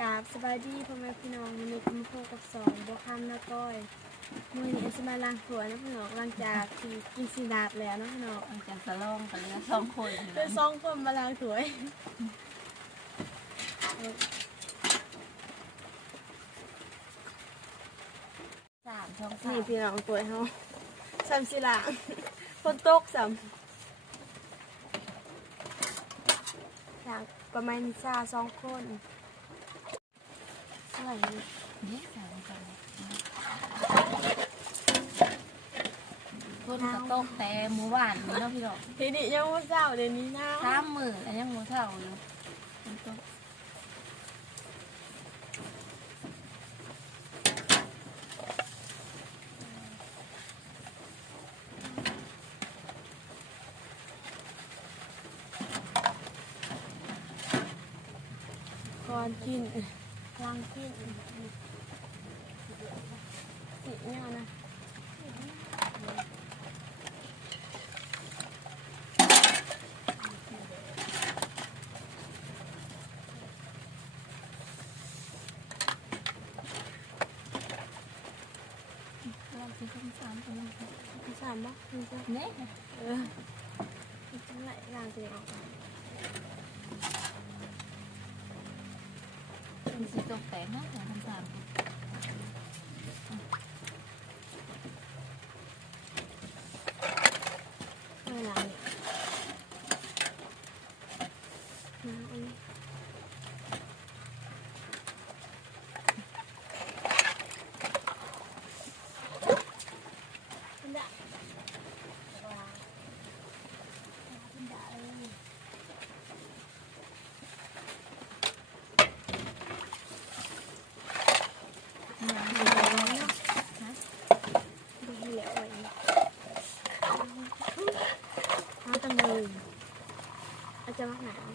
กราบสบายดีพ่อแม่พี่น้องวันนี้ก็มาพบกับสองบัวคำนะก้อยมือนี้อันสมาล้างถ้วยนะพี่น้องหลังจากที่กินซีดาบแล้วนะพี่น้องมันจะสะล่องกันเลยสองคนเพื่อสองคนมาล้างถ้วยสามช่องสานี่มพี่น้องถ้วยเขาซ้ำซีล้างคนตกซ้ำล้างประมาณซาสองคน สวยดีนี่สามคนคนกระตกแต่หมูหวานนี่เนาะพี่ดอกทีนี้ยังไม่เศร้าเดี๋ยวนี้นะสามหมื่นอันยังหมูเท่าอยู่คนตกก่อนกิน ล้างกินสิเนี่ยนะเราคือช่อง สามคนนี้พี่สามปะสออพี่สามไหลล้างตัวเองออกมามันสิตกแต่เนาะสามล้างเนี่ยน้ำอันนี้อันดะว้าวอันดะเลย เนี่ย ดูเหลวไว้เอาตังเลยอาจจะมาหนาว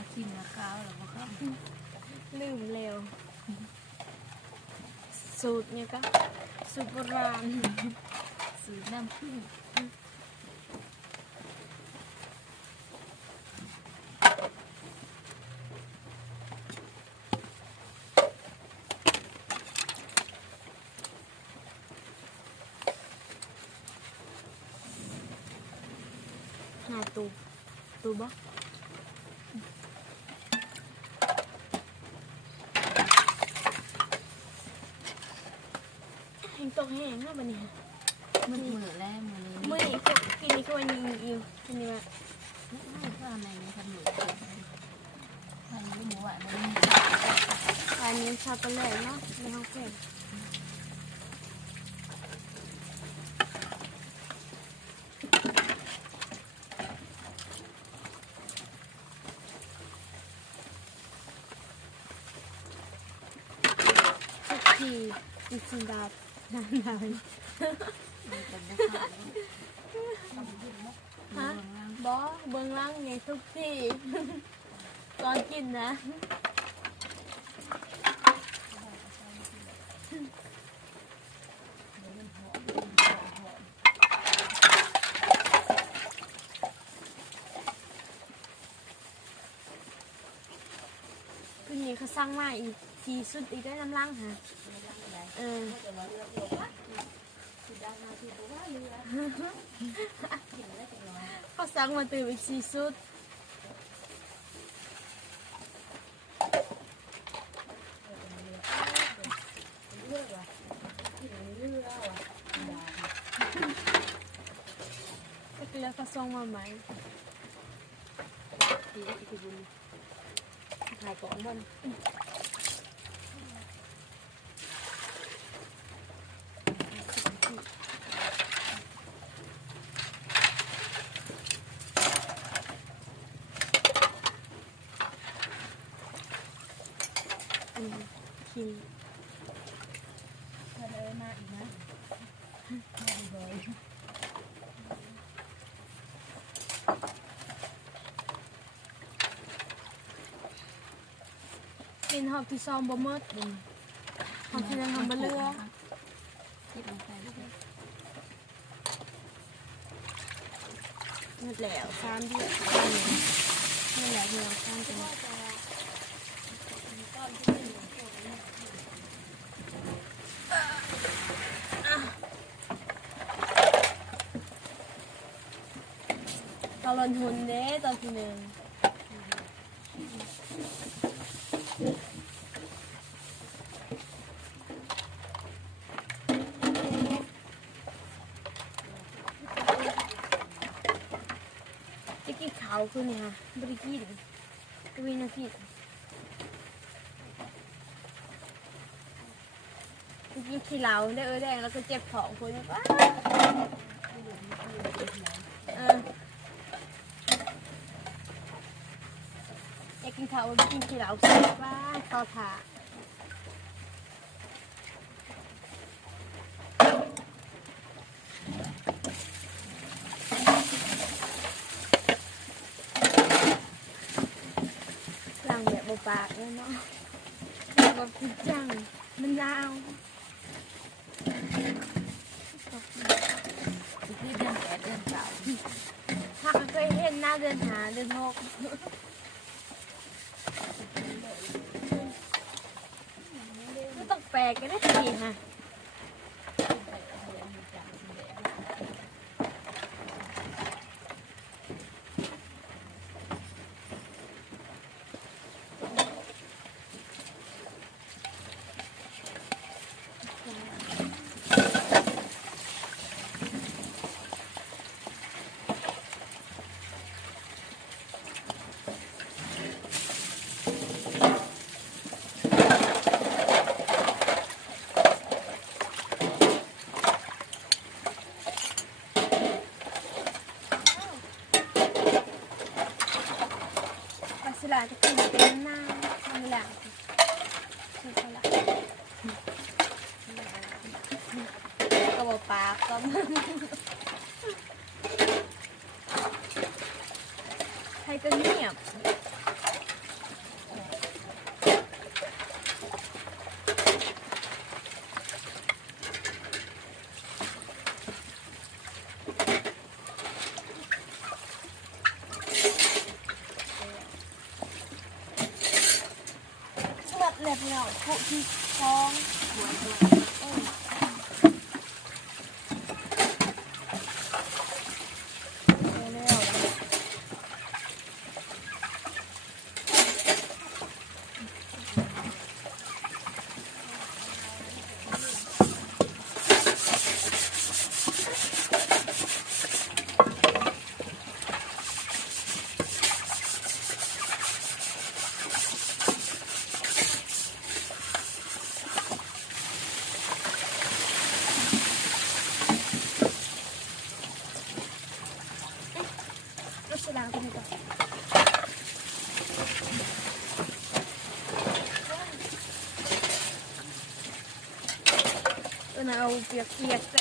ยินทาชิมนะข้าวหรือเปล่าครับลืมเร็ว สูตรเนี่ยก็สูตรโบราณซื้อน้ำผึ้งหาตูตูบ่ แห้งตกแห้งเนาะบัดนี้มือมือแรกมือนี้มื้อนี้ก็กินนี่ก็วันนี้อยู่ทีนี้ว่าไม่ก็ในนี้ทำหนูทำหมูหวานมันอันนี้ชอบตอนแรกเนาะในห้องเพลงทุกทีอีสินดาบ นานนานเป็นบุคคลฮะบอเบื้องล่างไงทุกทีก่อนกินนะ คืนนี้เขาสร้างมาอีกสีสุดอีกได้น้ำล่างค่ะ เออเขาสร้างมาตื่นอีกสีสุดก็คือแล้วเขาส่งมาใหม่ถ่ายก่อนบน อืมกิน ถ้าเลยมาอีกนะมาดีเลย กิน หอบที่ซอมบ่หมดหอบที่นั่งทำบ่เลือคิดลงไปลูกนั่นแหละสามเดือนนั่นแหละพี่น้องสามเดือนตอนลนทุนเด้ตอนที่หนึ่ง จะกินข้าวคือเนี่ยบริกินกวินาทีกินขี้เหลาได้เออแดงแล้วก็เจ็บท้องคนว้าเอออยากกินข้าวกินขี้เหล้าสิว้าเข้าถาหลังแบบบ ปากเลยเนาะแบบจริงจัง มันยาวที่เดือนแปดเดือนเก้าถ้าเคยเห็นหน้าเดือนหาเดือนหกก็ต้องแปลกกันได้ทีฮะปลาสลาจะกินเป็นหน้าทำหลังใช่ปะล่ะ ก็บอกปากก็ใครจะเงียบ ส พวกที่คล้องสวยด้วยเร็วๆรถสลาคนนี้ก่อนเออน่ะ เอาเปี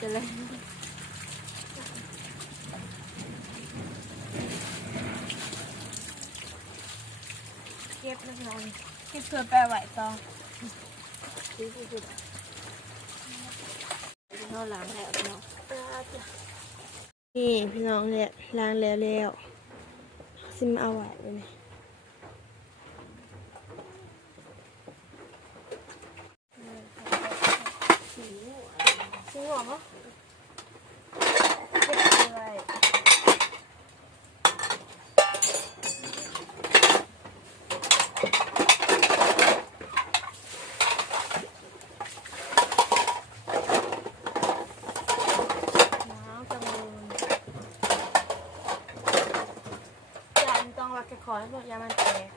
ดกันเลยเก็บนะพี่น้องเก็บเพื่อแปรไหวต่อซื้อสุดๆเท่าหลังแล้วเนาะนี่พี่น้องเนี่ยล้างแล้วแล้วซิมเอาไหวเลยนี่จริงเหรอ เก็บอะไรน้ำกระมูลยามันต้องรักแกขอให้พวกยามันแตก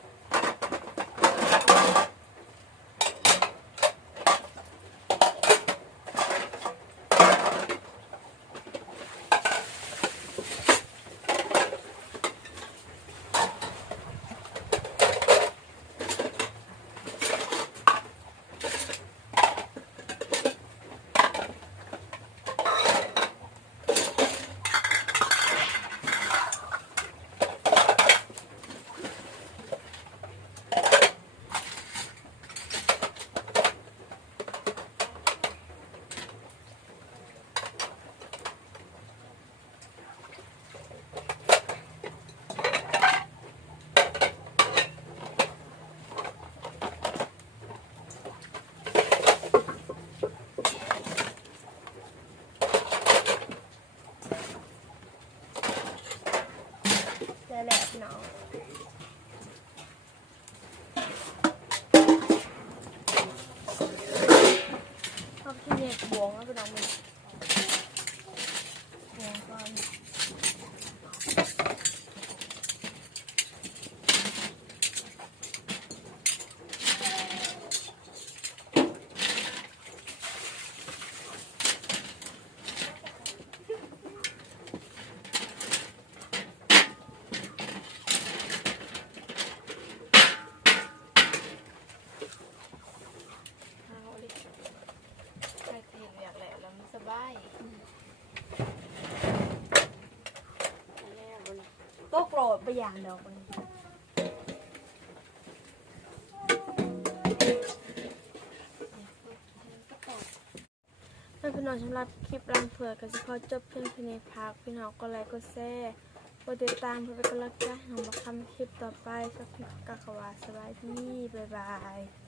วงแล้วพี่น้องมีนบวงก่อนเอาดิใครจะเห็นอยากแหละแล้วมันสบาย แล้วนะ ก็โกรธไปอย่างเดียวคนนี้ให้พี่น้องสำหรับคลิปรังเผือกกับสิพอจบเพียงเพียงในพักพี่น้องก็ไลค์ก็แชร์กดติดตามเพื่อเป็นกำลังใจให้น้องบอกคำคลิปต่อไปสักคลิปกากวาสบายที่นี่บ๊ายบาย